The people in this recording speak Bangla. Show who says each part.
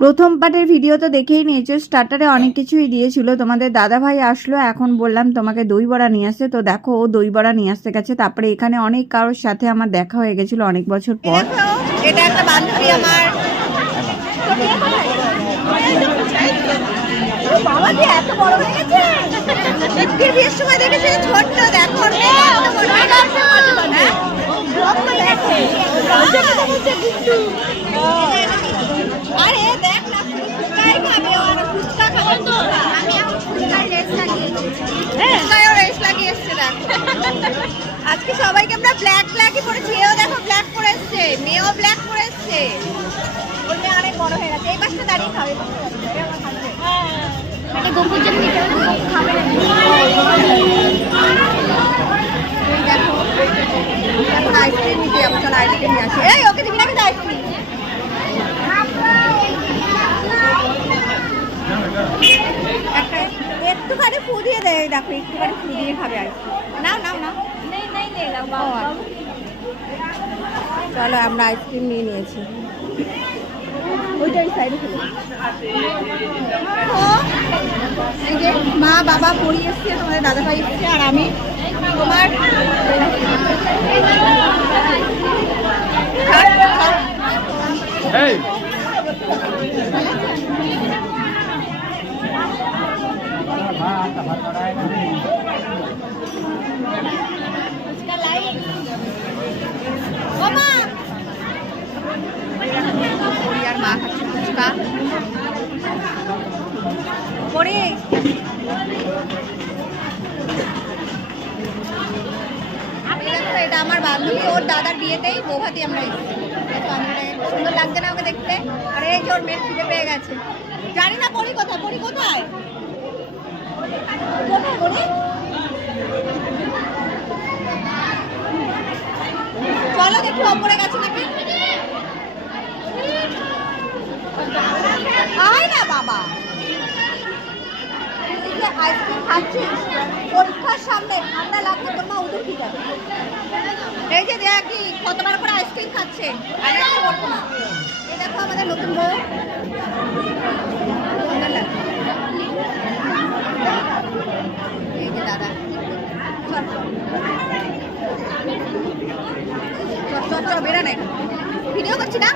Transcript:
Speaker 1: প্রথম পার্টের ভিডিও তো দেখেই নিয়েছো স্টার্টারে অনেক কিছুই দিয়েছিল। তোমাদের দাদা ভাই আসলো এখন বললাম তোমাকে দই বড়া নিয়ে আসতে। তো দেখো ও দই বড়া নিয়ে আসতে গেছে। তারপরে এখানে অনেক কারোর সাথে আমার দেখা হয়ে গেছিল অনেক বছর পর।
Speaker 2: এটা একটা বান্ধবী আমার। বাবা এত বড় হয়ে গেছে? সময় দেখেছি ছোট্ট দেখো
Speaker 3: গোপুর জন্য না।
Speaker 2: এখন আইসক্রিম নিতে যাব আইসক্রিম নিয়ে আসি। ওকে দিবি নাকি আইসক্রিম একটা একটুখানি ফু দিয়ে দেখো, একটুখানি ফু খাবে আইসক্রিম নাও নাও নাও। আচ্ছা। চলো, আমরা আইসক্রিম নিয়ে নিয়েছি। সাইডে এই যে মা বাবা পড়ি এসছে তোমাদের দাদা ভাই এসছে আর আমি। তোমার আর মা। এই দেখো, এটা আমার বান্ধবী ওর দাদার বিয়েতেই বৌভাতি আমরা সুন্দর লাগছে না ওকে দেখতে। আর এই যে ওর মেয়ে ফিরে পেয়ে গেছে। জানি না পড়ি কোথায় পড়ি কোথায়? কোথায় চলো দেখি ওপরে গেছে নাকি আয় না বাবা এদিকে আইসক্রিম খাচ্ছিস পরীক্ষার সামনে ঠান্ডা লাগবে তোর মা উদুর কি যাবে এই যে দেখি কতবার করে আইসক্রিম খাচ্ছে। এই দেখো আমাদের নতুন বউ। দাদা। চল চল। চল বেরো ভিডিও করছি না?